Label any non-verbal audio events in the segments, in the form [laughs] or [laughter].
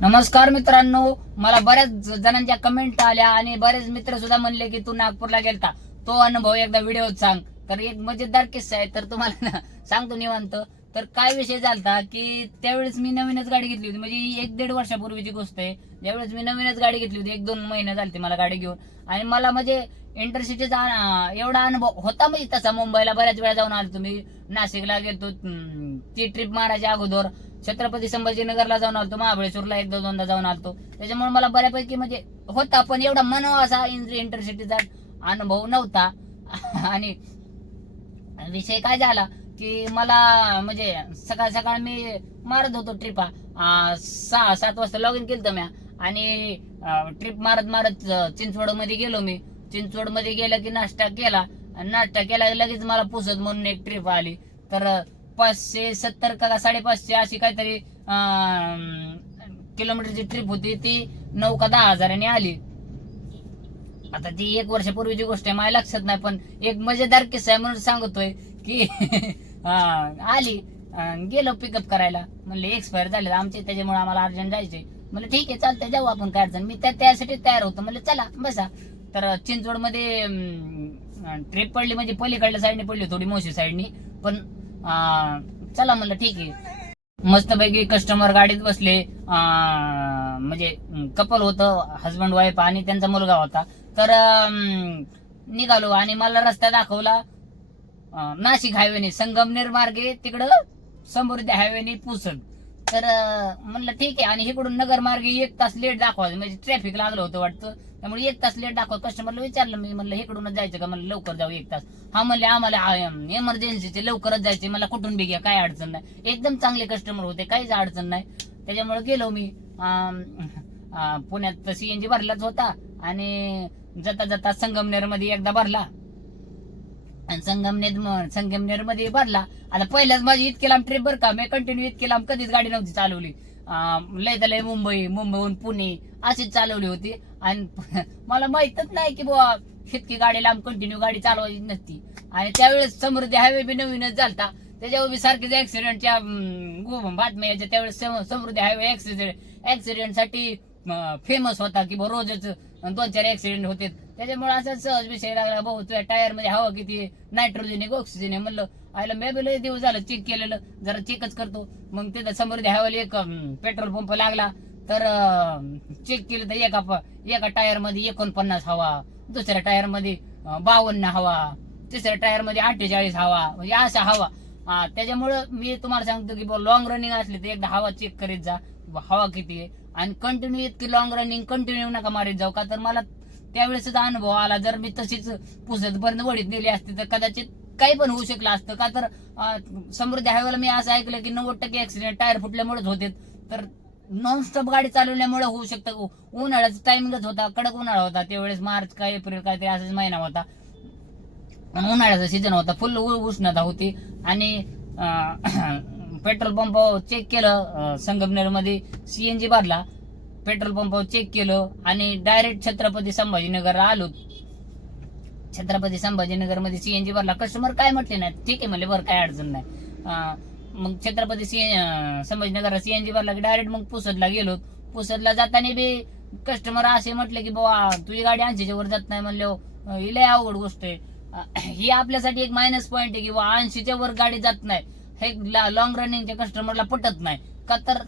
नमस्कार मित्रांनो. मला बऱ्याच जणांच्या कमेंट आल्या आणि बरेच मित्र सुद्धा म्हणले की तू नागपूरला गेलता. तो अनुभव एकदा व्हिडिओ सांग. तर एक मजेदार किस्सा आहे. तर तुम्हाला ना सांगतो निवांत. तर काय विषय झालता की त्यावेळेस मी नवीनच गाडी घेतली होती. म्हणजे ही एक दीड वर्षापूर्वीची गोष्ट आहे. ज्यावेळेस मी नवीनच गाडी घेतली होती. एक दोन महिने झाले मला गाडी घेऊन. आणि मला म्हणजे इंटरसिटीचा एवढा अनुभव होता म्हणजे तसा. मुंबईला बऱ्याच वेळा जाऊन आलो तुम्ही नाशिकला गेलतो. ती ट्रिप मारायच्या अगोदर. छत्रपती संभाजीनगरला जाऊन आलतो महाबळेश्वरला एकदा दोनदा जाऊन आलतो. त्याच्यामुळे मला बऱ्यापैकी म्हणजे होता पण एवढा म्हणावा असा इंटरसिटीचा अनुभव नव्हता. आणि विषय काय झाला की मला म्हणजे सकाळ सकाळ मी मारत होतो ट्रिपा सहा सात वाजता लॉग इन केलं म्या. आणि ट्रिप मारत मारत चिंचवडमध्ये गेलो मी. चिंचवडमध्ये गेलं की नाश्ता केला. नाश्ता केला लगेच मला पुसत म्हणून एक ट्रिप आली. तर पाचशे सत्तर का साडेपाचशे अशी काहीतरी किलोमीटरची ट्रिप होती. ती नऊ का दहा हजारांनी आली. आता ती एक वर्षापूर्वीची गोष्ट आहे माझ्या लक्षात नाही पण एक मजेदार किस्सा आहे म्हणून सांगतोय की [laughs] आली. गेलो पिकअप करायला. म्हणले एक्सपायर झाले आमचे त्याच्यामुळे आम्हाला अर्जंट जायचे म्हणलं ठीक आहे चालतंय जाऊ आपण काय अडचण. मी त्या त्यासाठी तयार होतो. म्हणलं चला बसा. तर चिंचवडमध्ये ट्रिप पडली म्हणजे पलीकडल्या साईडने पडली थोडी मोशी साईडनी पण चला म्हणलं ठीक आहे. मस्तपैकी कस्टमर गाडीत बसले. म्हणजे कपल होतं हजबंड वाईफ आणि त्यांचा मुलगा होता. तर निघालो आणि मला रस्ता दाखवला. नाशिक हायवेने संगमनेर मार्गे तिकडं समृद्धी हायवेने पुसद तर म्हणलं ठीक आहे. आणि इकडून नगर मार्गे एक तास लेट दाखवायचं. म्हणजे ट्रॅफिक लागलं होतं वाटतं. त्यामुळे एक तास लेट दाखवा कस्टमरला विचारलं मी म्हणलं इकडूनच जायचं का? म्हणलं लवकर जाऊ एक तास. हा म्हणले आम्हाला इमर्जन्सीचे लवकरच जायचे मला कुठून बी घ्या काय अडचण नाही. एकदम चांगले कस्टमर होते. काहीच अडचण नाही. त्याच्यामुळे गेलो मी. पुण्यात सीएनजी भरलाच होता. आणि जाता जाता संगमनेरमध्ये एकदा भरला. आणि संगमनेर संगमनेरमध्ये भरला. आता पहिल्याच माझी इतकी लांब ट्रिप बरं का? मी कंटिन्यू इतकी लांब कधीच गाडी नव्हती चालवली. लय तर लय मुंबई मुंबईहून पुणे अशीच चालवली होती. आणि [laughs] मला माहितच नाही की बुवा इतकी गाडी लांब कंटिन्यू गाडी चालवायची नसती. आणि त्यावेळेस समृद्धी हायवे बी नवीनच झालता. त्याच्यावर बी सारखेच ऍक्सिडेंटच्या बातम्या यायच्या. त्यावेळेस सम- समृद्धी हायवे ऍक्सिडेंट ऍक्सिडेंटसाठी फेमस होता की बुवा रोजच दोन चार ऍक्सिडेंट होते. त्याच्यामुळे असा सहज विषय लागला भाऊ तुझ्या टायरमध्ये हवा किती नायट्रोजन आहे ऑक्सिजन आहे म्हणलं. आयला मे बी लय दिवस झालं चेक केलेलं. जरा चेकच करतो. मग तिथं समोर हायवेला एक पेट्रोल पंप लागला. तर चेक केलं तर एका एका टायरमध्ये एकोणपन्नास हवा. दुसऱ्या टायरमध्ये बावन्न हवा. तिसऱ्या टायरमध्ये अठ्ठेचाळीस हवा. म्हणजे असा हवा. हा, त्याच्यामुळं मी तुम्हाला सांगतो की लॉंग रनिंग असली तर एकदा हवा चेक करीत जा. हवा किती आहे? आणि कंटिन्यू इतकी लॉंग रनिंग कंटिन्यू नका मारीत जाऊ का? तर मला त्यावेळेसच अनुभव आला. जर मी तशीच पुसतपर्यंत वडीत नेली असती तर कदाचित काही पण होऊ शकलं असतं. का तर समृद्धी हायवेला मी असं ऐकलं की नव्वद टक्के ऍक्सिडेंट टायर फुटल्यामुळेच होते तर नॉनस्टॉप गाडी चालवल्यामुळे होऊ शकतं. उन्हाळ्याचा टायमिंगच होता. कडक उन्हाळा होता. त्यावेळेस मार्च काय एप्रिल काय ते असाच महिना होता. उन्हाळ्याचा सीझन होता. फुल उष्णता होती. आणि पेट्रोल पंप चेक केलं संगमनेरमध्ये सीएनजी भरला. पेट्रोल पंप चेक केलं आणि डायरेक्ट छत्रपती संभाजीनगर आलो. छत्रपती संभाजीनगरमध्ये सीएनजी भरला. कस्टमर काय म्हटले नाही ठीक आहे म्हणले बरं काय अडचण नाही. मग छत्रपती सी संभाजीनगरला सीएनजी भरला की डायरेक्ट मग पुसदला गेलो. पुसदला जाताना बी कस्टमर असे म्हटले की बाबा तुझी गाडी ऐंशीच्या वर जात नाही म्हणले. ही लय अवघड गोष्ट आहे. ही आपल्यासाठी एक मायनस पॉईंट आहे की बाबा ऐंशीच्या वर गाडी जात नाही. हे लॉंग रनिंगच्या कस्टमरला पटत नाही. का तर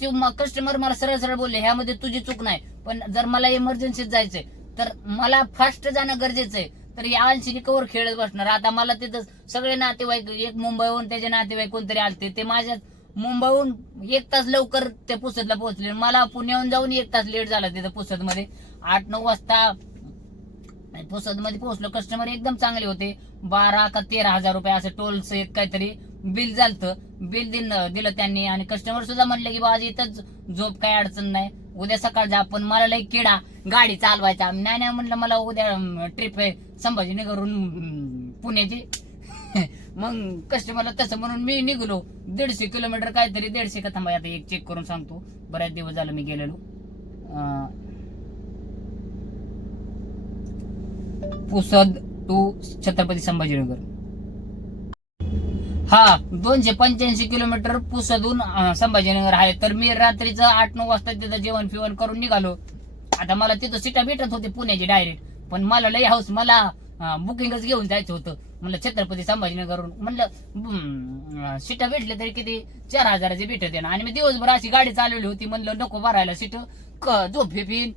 ते कस्टमर मला सरळ सरळ बोलले ह्यामध्ये तुझी चूक नाही पण जर मला इमर्जन्सीत जायचंय तर मला फास्ट जाणं गरजेचं आहे. तर या ऐंशी कवर खेळत बसणार. आता मला तिथं सगळे नातेवाईक एक मुंबईहून त्याचे नातेवाईक कोणतरी आलते ते माझ्या मुंबईहून एक तास लवकर ते पुसदला पोहोचले. मला पुण्याहून जाऊन एक तास लेट झाला तिथं पुसदमध्ये आठ नऊ वाजता पुसदमध्ये पोहोचलो. कस्टमर एकदम चांगले होते. बारा का तेरा हजार रुपये असं टोलचं एक काहीतरी. बिल झालत बिल दिलं दिलं त्यांनी. आणि कस्टमर सुद्धा म्हणले की बाबा इथंच झोप काय अडचण नाही. उद्या सकाळ जा पण मला लई किडा. गाडी चालवायचा. नाही नाही म्हणलं मला उद्या ट्रिप आहे. संभाजीनगरहून पुण्याची. [laughs] मग कस्टमरला तसं म्हणून मी निघलो. दीडशे किलोमीटर काहीतरी दीडशे का थांबा आता एक चेक करून सांगतो. बऱ्याच दिवस झालं मी गेलेलो. अं, पुसद टू छत्रपती संभाजीनगर. हा दोनशे पंच्याऐंशी किलोमीटर पुसदून संभाजीनगर आहे. तर मी रात्रीचं आठ नऊ वाजता तिथं जेवण फिवण करून निघालो. आता मला तिथं सीटा भेटत होते पुण्याची डायरेक्ट पण मला लय हाऊस मला बुकिंगच घेऊन जायचं होतं. म्हणलं छत्रपती संभाजीनगरवरून म्हणलं सीटा भेटले तरी किती? चार हजाराचे भेटत ना आणि मी दिवसभर अशी गाडी चालवली होती. म्हणलं नको भरायला सीट झोपी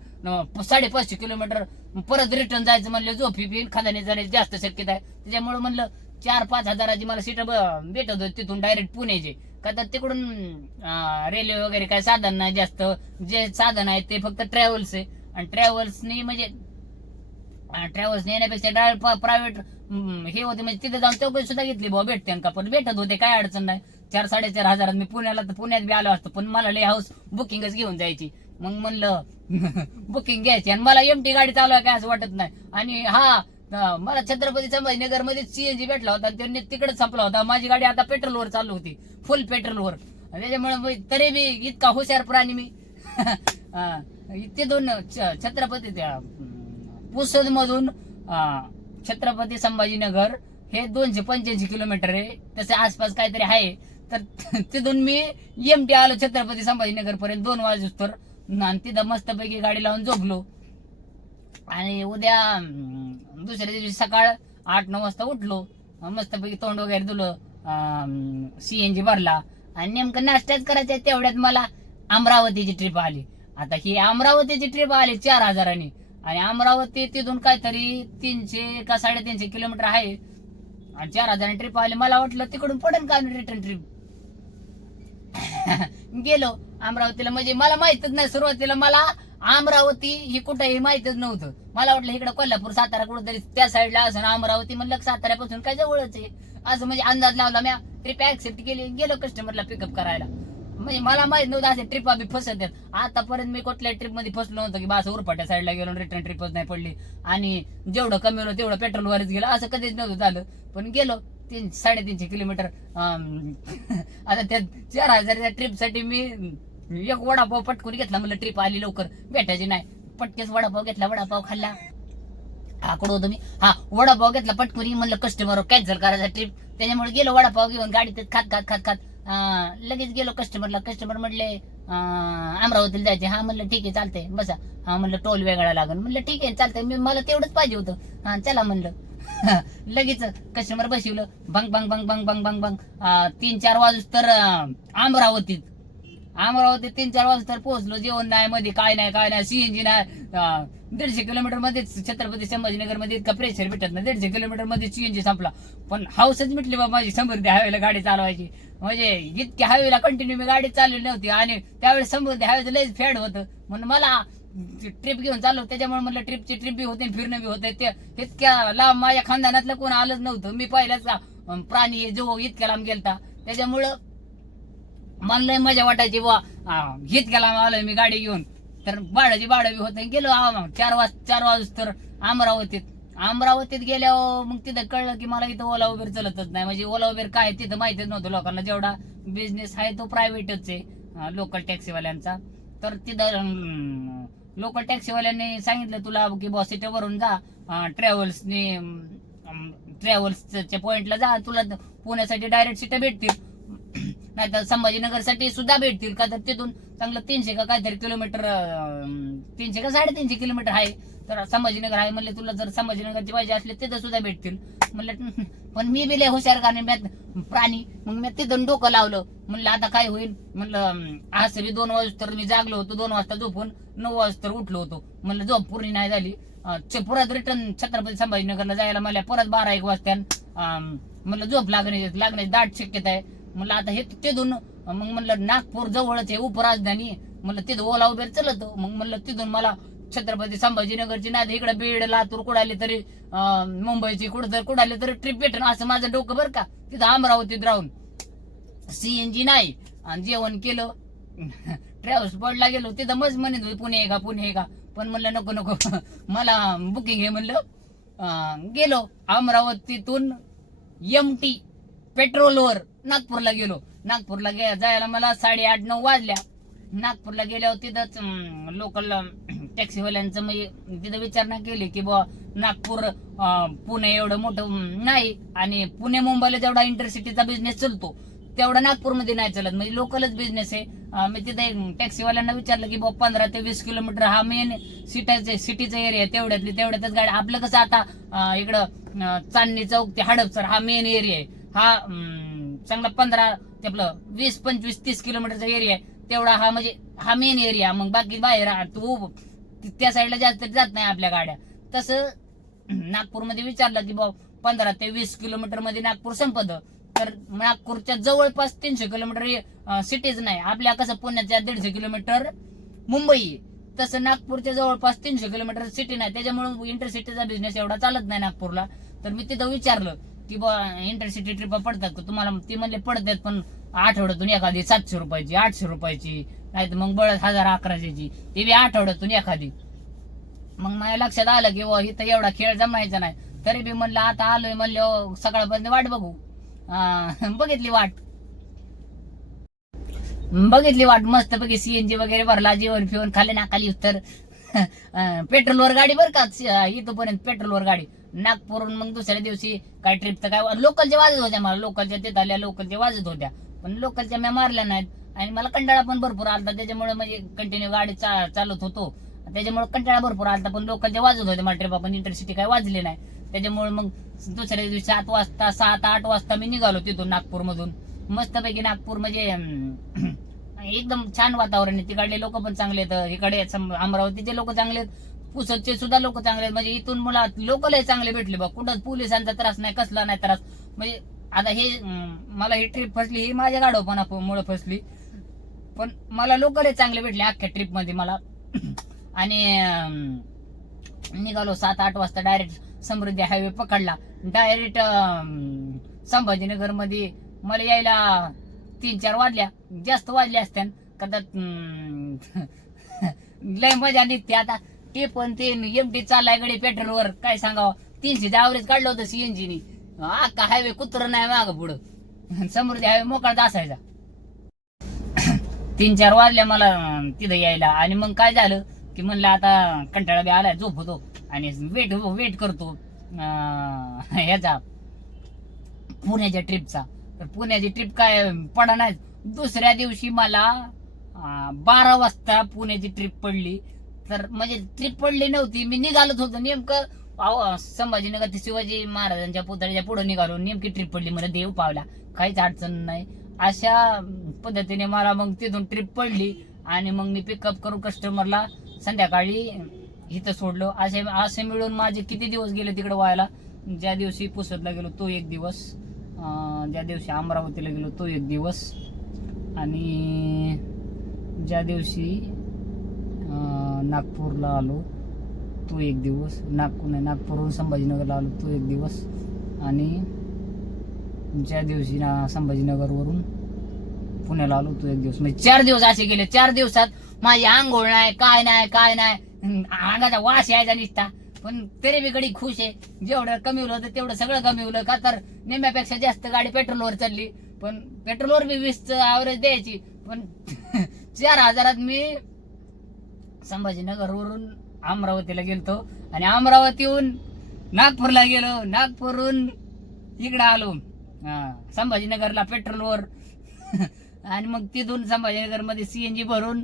साडेपाचशे किलोमीटर. परत रिटर्न जायचं म्हणलं झोपी पिन. खादाने जाण्याची जास्त शक्यता आहे. त्याच्यामुळे म्हणलं चार पाच हजाराची मला सीट भेटत होती तिथून डायरेक्ट पुण्याचे. का तर तिकडून रेल्वे वगैरे काय साधन नाही जास्त. जे साधन आहे ते फक्त ट्रॅव्हल्स आहे. आणि ट्रॅव्हल्सनी म्हणजे ट्रॅव्हल्स येण्यापेक्षा डायरेक्ट प्रायव्हेट हे होते. म्हणजे तिथे जाऊन चौकशी सुद्धा घेतली भाऊ भेटते का? पण भेटत होते काय अडचण नाही. चार साडेचार हजारात मी पुण्याला तर पुण्यात बी आलो असतो पण मला लय हाऊस बुकिंगच घेऊन जायची. मग म्हणलं [laughs] बुकिंग घ्यायची. आणि मला एमटी गाडी चालवाय काय असं वाटत नाही. आणि हा मला छत्रपती संभाजीनगरमध्ये सीएनजी भेटला होता आणि त्यांनी तिकडे संपला होता. माझी गाडी आता पेट्रोलवर चालू होती. फुल पेट्रोलवर. त्याच्यामुळे तरी मी इतका हुशार प्राणी मी. [laughs] अं, ते दोन छत्रपती त्या पुसद मधून छत्रपती संभाजीनगर हे दोनशे पंच्याऐंशी किलोमीटर आहे. त्याच्या आसपास काहीतरी आहे. तर [laughs] तिथून मी एमटी आलो छत्रपती संभाजीनगर पर्यंत दोन वाजूस्तर. आणि तिथं मस्तपैकी गाडी लावून झोपलो. आणि उद्या अं, दुसऱ्या दिवशी सकाळ आठ नऊ वाजता उठलो. मस्तपैकी तोंड वगैरे दिलं सीएनजी भरला. आणि नेमकं नाश्ताच करायचा तेवढ्यात मला अमरावतीची ट्रिप आली. आता ही अमरावतीची ट्रिप आली चार हजारांनी. आणि अमरावती तिथून काहीतरी तीनशे का साडेतीनशे किलोमीटर आहे. आणि चार हजारांनी ट्रिप आली. मला वाटलं तिकडून पडेल का रिटर्न ट्रिप गेलो. अमरावतीला म्हणजे मला माहितच नाही. सुरुवातीला मला अमरावती हे कुठे हे माहितच नव्हतं. मला वाटलं इकडे कोल्हापूर सातारा कुठंतरी त्या साईडला असं अमरावती म्हणलं साताऱ्यापासून काय जवळच आहे. असं म्हणजे अंदाज लावला मी ट्रिप ऍक्सेप्ट केली गेलो कस्टमरला पिकअप करायला. म्हणजे मला माहीत नव्हतं असे ट्रिप आम्ही फसत आहेत. आतापर्यंत मी कुठल्या ट्रिपमध्ये फसलो नव्हतं की बस उरपाट्या साईडला गेलो रिटर्न ट्रिपच नाही पडली. आणि जेवढं कमी होलं तेवढं पेट्रोल वरच गेलं. असं कधीच नव्हतं झालं. पण गेलो तीन साडेतीनशे किलोमीटर. [laughs] आता त्या चार हजारच्या ट्रिपसाठी मी एक वडापाव पटकून घेतला म्हणलं ट्रिप आली लवकर. भेटायची नाही. पटकेच वडापाव घेतला वडापाव खाल्ला. हा कुठं होतो मी? हा वडापाव घेतला पटकुरी म्हणलं कस्टमर कॅन्सल करायचा ट्रिप त्याच्यामुळे गेलो वडापाव घेऊन गाडीत खात खात खात खात. लगेच गेलो कस्टमरला कस्टमर म्हणले अमरावतीला जायचे हा म्हणलं ठीक आहे चालतंय. बसा. हा म्हणलं टोल वेगळा लागल. म्हणलं ठीक आहे चालतंय. मी मला तेवढंच पाहिजे होतं. हा चला म्हणलं. [laughs] लगेच कस्टमर बसवलं. बंग बंग बंग बंग बंग बंग बंग. तीन चार वाजूस तर अमरावतीत. अमरावती तीन चार वाजता तर पोहोचलो. जेवण नाही मध्ये काय नाही काय नाही. सीएनजी नाही. दीडशे किलोमीटरमध्ये छत्रपती संभाजीनगरमध्ये इतका प्रेशर भेटत नाही. दीडशे किलोमीटरमध्ये सीएनजी संपला. पण हाऊसच मिटली बाबा माझी समृद्धी हायवेला गाडी चालवायची. म्हणजे इतक्या हायवेला कंटिन्यू मी गाडी चालवली नव्हती. आणि त्यावेळेस समृद्धी हायवेचं लयच फेड होतं. म्हणून मला ट्रिप घेऊन चाललो. त्याच्यामुळे म्हटलं ट्रिपची ट्रिप बी होते फिरणं बी होते. ते इतक्या लांब माझ्या खानदानातलं कोण आलंच नव्हतं. मी पहिल्याच प्राणी जो इतक्या लांब गेलता. त्याच्यामुळं मला लय मजा वाटायची बुवा. घेत गेला आलोय मी गाडी घेऊन. तर बाडाची भाडं होत गेलो चार वाज चार वाज तर अमरावतीत. अमरावतीत गेल्यावर मग तिथं कळलं की मला इथं ओला उबेर चलतच नाही. म्हणजे ओला उबेर काय आहे तिथं माहितीच नव्हतं लोकांना. जेवढा बिझनेस आहे तो प्रायव्हेटच आहे लोकल टॅक्सीवाल्यांचा तर तिथं लोकल टॅक्सीवाल्यांनी सांगितलं तुला की बॉस वरून जा. ट्रॅव्हल्सनी ट्रॅव्हल्सच्या पॉइंटला जा. तुला पुण्यासाठी डायरेक्ट सीट भेटतील. नाहीतर संभाजीनगरसाठी सुद्धा भेटतील. का तर तिथून चांगलं तीनशे का काहीतरी किलोमीटर अं, तीनशे का साडेतीनशे किलोमीटर आहे. तर संभाजीनगर आहे म्हणले तुला जर संभाजीनगरची पाहिजे असले तिथं सुद्धा भेटतील. म्हणलं पण मी बिले लय हुशार कारण मी प्राणी. मग मी तिथून डोकं लावलं. म्हणलं आता काय होईल? म्हणलं आज मी दोन वाजता तर मी जागलो होतो. दोन वाजता झोपून नऊ वाजता उठलो होतो. म्हणलं झोप पूर्ण नाही झाली. च- परत रिटर्न छत्रपती संभाजीनगरला जायला मला परत बारा एक वाजता अं, म्हणलं झोप लागण्याची लागण्याची दाट शक्यता आहे. म्हणलं आता हे तिथून मग म्हणलं नागपूर जवळच आहे उपराजधानी म्हणलं तिथं ओला उबेर चलत मग म्हणलं तिथून मला छत्रपती संभाजीनगरची नाही इकडे बीड लातूर कुडाली तरी मुंबईची कुठं तर कुडाली तरी ट्रिप भेटणं असं माझं डोकं बरं का? तिथं अमरावतीत राहून. सीएनजी नाही आणि जेवण केलं. [laughs] ट्रॅव्हल्स पडला गेलो तिथं मज म्हणत होते पुणे आहे का पुणे आहे का? पण म्हणलं नको नको [laughs] मला बुकिंग आहे म्हणलं. गेलो अमरावतीतून एम टी पेट्रोलवर नागपूरला गेलो. नागपूरला गे जायला मला साडेआठ नऊ वाजल्या. नागपूरला गेल्यावर तिथंच लोकल टॅक्सीवाल्यांचं म्हणजे तिथं विचारणा केली की बुवा नागपूर पुणे एवढं मोठं नाही. आणि पुणे मुंबईला जेवढा इंटरसिटीचा बिझनेस चालतो तेवढा नागपूरमध्ये नाही चालत. म्हणजे लोकलच बिझनेस आहे. मी तिथे टॅक्सीवाल्यांना विचारलं की बाबा पंधरा ते वीस किलोमीटर हा मेन सिटाचे सिटीचा एरिया आहे तेवढ्यातली तेवढ्यातच गाडी. आपलं कसं आता इकडं चांदणी चौक ते हडपसर हा मेन एरिया आहे. हा चांगला पंधरा ते आपलं वीस पंचवीस तीस किलोमीटरचा एरिया आहे. तेवढा हा म्हणजे हा मेन एरिया मग बाकी बाहेर तू त्या साईडला जास्त जात नाही आपल्या गाड्या. तसं नागपूरमध्ये विचारलं की बाबा पंधरा ते वीस किलोमीटरमध्ये नागपूर संपत. तर नागपूरच्या जवळपास तीनशे किलोमीटर सिटीज नाही. आपल्या कसं पुण्याच्या दीडशे किलोमीटर मुंबई. तसं नागपूरच्या जवळपास तीनशे किलोमीटर सिटी नाही. त्याच्यामुळे इंटरसिटीचा बिझनेस एवढा चालत नाही नागपूरला. तर मी तिथं विचारलं ती इंटरसिटी ट्रिप पडतात का? तुम्हाला ती म्हणले पडतात पण आठवड्यातून एखादी सातशे रुपयाची आठशे रुपयाची नाही तर मग बळत हजार अकराशेची ती बी आठवड्यातून एखादी. मग माझ्या लक्षात आलं की व इथं एवढा खेळ जमायचा नाही. तरी बी म्हणलं आता आलोय म्हणलं सकाळपर्यंत वाट बघू. बघितली वाट. बघितली वाट मस्त बघी सीएनजी वगैरे भरला जेवण फिवून खाली ना खाली तर पेट्रोलवर गाडी बरं का? इथपर्यंत पेट्रोलवर गाडी. नागपूरहून मग दुसऱ्या दिवशी काय ट्रिप तर काय लोकलच्या वाजत होत्या मला लोकलच्या तिथं आल्या लोकलच्या वाजत होत्या. पण लोकलच्या म्या मारल्या नाहीत आणि मला कंटाळा पण भरपूर आलता त्याच्यामुळे म्हणजे कंटिन्यू गाडी चा- चालत होतो. त्याच्यामुळे कंटाळा भरपूर आलता पण लोकलच्या वाजत होते मला ट्रिप पण इंटरसिटी काय वाजली नाही. त्याच्यामुळे मग दुसऱ्या दिवशी सात वाजता सात आठ वाजता मी निघालो तिथून नागपूर मधून मस्तपैकी नागपूर म्हणजे [clears throat] एकदम छान वातावरण आहे. तिकडले लोक पण चांगले आहेत. इकडे अमरावतीचे लोक चांगले आहेत. पुसदचे सुद्धा लोक चांगले म्हणजे इथून मला लोकलही चांगले भेटले बा कुठं पोलिसांचा त्रास नाही कसला नाही त्रास. म्हणजे आता हे मला ही ट्रिप फसली ही माझ्या गाडोपणामुळे फसली. पण मला लोकलही चांगले भेटले अख्ख्या ट्रिपमध्ये मला. [clears throat] आणि निघालो सात आठ वाजता डायरेक्ट समृद्धी हायवे पकडला. डायरेक्ट संभाजीनगरमध्ये मला यायला तीन चार वाजल्या. जास्त वाजल्या असत्या कदाच [laughs] लय मजा निघते आता. ते पण ते एम टी चाललाय गडी पेट्रोलवर काय सांगावं? तीनशे ऍव्हरेज काढलं होतं सीएनजी नी. अख्खा हायवे कुत्र नाही माग पुढं? [laughs] समृद्धी हायवे मोकळाच असायचा. [clears throat] तीन चार वाजल्या मला तिथं यायला. आणि मग काय झालं की म्हणलं आता कंटाळा बी आलाय झोप होतो आणि वेट वेट करतो. ह्याचा [laughs] पुण्याच्या ट्रिपचा तर पुण्याची ट्रिप काय पडा नाही. दुसऱ्या दिवशी मला बारा वाजता पुण्याची ट्रिप पडली. तर म्हणजे ट्रिप पडली नव्हती. मी निघालोच होतो. नेमकं अहो, संभाजीनगर ते शिवाजी महाराजांच्या पुतळ्याच्या पुढे निघालो. नेमकी ट्रिप पडली मला देव पावला. काहीच अडचण नाही. अशा पद्धतीने मला मग तिथून ट्रिप पडली आणि मग मी पिकअप करू कस्टमरला संध्याकाळी इथं सोडलो. असे असे मिळून माझे किती दिवस गेले तिकडे व्हायला? ज्या दिवशी पुसतला गेलो तो एक दिवस. ज्या दिवशी अमरावतीला गेलो तो एक दिवस. आणि ज्या दिवशी नागपूरला आलो. तो एक दिवस. नागपूर नाही नागपूरहून संभाजीनगरला आलो. तो एक दिवस. आणि ज्या दिवशी ना संभाजीनगरवरून पुण्याला आलो तो एक दिवस. म्हणजे चार दिवस असे गेले. चार दिवसात माझी आंघोळ नाही काय नाही काय नाही. अंगाचा वास यायचा निसता. पण तरी बी गडी खुश आहे. जेवढं कमीवलं होतं तेवढं सगळं कमी होलं का तर निम्म्यापेक्षा जास्त गाडी पेट्रोलवर चालली. पण पेट्रोलवर बी वीस ऍव्हरेज द्यायची. पण [laughs] चार हजारात मी संभाजीनगरवरून अमरावतीला गेलतो. आणि अमरावतीहून नागपूरला गेलो. नागपूरहून इकडं आलो. संभाजीनगरला पेट्रोलवर. [laughs] आणि मग तिथून संभाजीनगरमध्ये सी एन जी भरून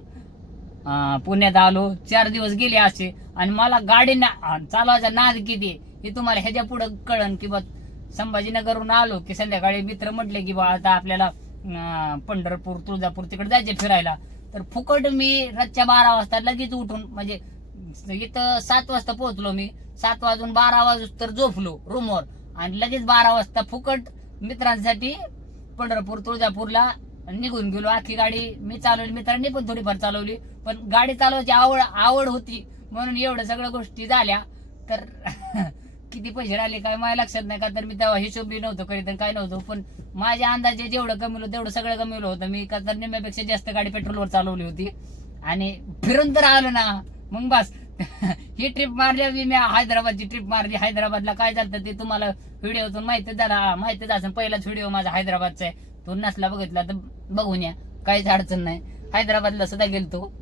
पुण्यात आलो. चार दिवस गेले असे. आणि मला गाडी ना चालवायचा नाद किती? हे तुम्हाला ह्याच्या पुढे कळन की बा संभाजीनगरहून आलो की संध्याकाळी मित्र म्हटले की बा आता आपल्याला पंढरपूर तुळजापूर तिकडे जायचे फिरायला. तर फुकट मी रातच्या बारा वाजता लगेच उठून म्हणजे इथं सात वाजता पोहोचलो मी. सात वाजून बारा वाजूस तर झोपलो रूमवर. आणि लगेच बारा वाजता फुकट मित्रांसाठी पंढरपूर तुळजापूरला निघून गेलो. आखी गाडी मी चालवली. मित्रांनी पण थोडीफार चालवली. पण गाडी चालवायची आवड आवड होती. म्हणून एवढ्या सगळ्या गोष्टी झाल्या. तर [laughs] किती पैसे राहिले काय माझ्या लक्षात नाही का तर मी तेव्हा हिशोब बी नव्हतो कधी तर काय नव्हतो. पण माझ्या अंदाजे जेवढं कमीलं तेवढं सगळं कमीलं होतं. मी का तर निम्म्यापेक्षा जास्त गाडी पेट्रोलवर चालवली होती. आणि फिरून तर आलो ना. मग बस. [laughs] ही ट्रिप मारली मी हैदराबादची ट्रिप मारली. हैदराबादला काय झालं ते तुम्हाला व्हिडिओतून माहिती झाला माहितीच असेल. पहिलाच व्हिडिओ माझा हैदराबादचा आहे. तो नसला बघितला तर बघून या. काहीच अडचण नाही. हैदराबादला सुद्धा गेलतो.